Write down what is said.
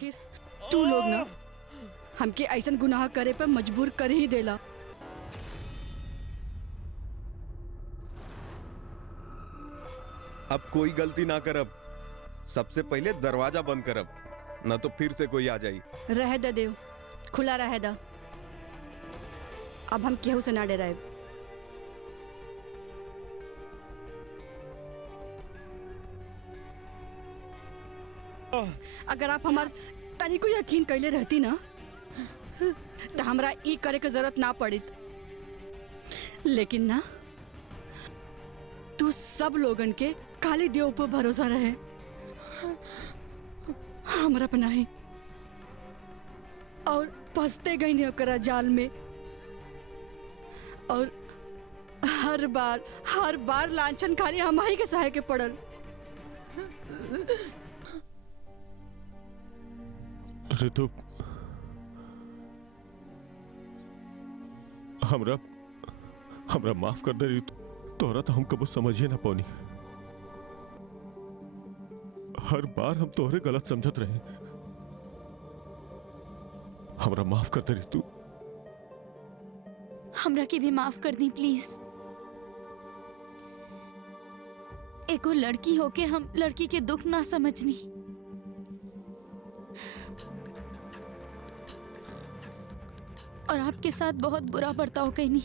आखिर तू लोग ना हमके ऐसा गुनाह करे पर मजबूर कर ही देला। अब कोई गलती ना करब, सबसे पहले दरवाजा बंद करब, न तो फिर से कोई आ जाई। रह दे देव, खुला रह दा। अब हम केहू से ना डराए। अगर आप हमार तनिको यकीन कैले रहती ना तो हमरा ई करे के जरूरत ना पड़ी। लेकिन ना, तू सब लोगन के काली देव पर भरोसा रहे, हमरा पे नहीं। और फंसते गई नहीं ओकरा जाल में। और हर बार लांछन खाली हमारी के सहे के पड़ल। ऋतु, हमरा माफ कर दे ऋतु। तोहरा तो हम कबो समझे ना पौनी। हर बार हम तोहरे गलत समझत रहे। हमरा माफ कर दे ऋतु। हमरा के भी माफ कर दी प्लीज। एको लड़की होके हम लड़की के दुख ना समझनी। और आपके साथ बहुत बुरा बर्ताव कईनी।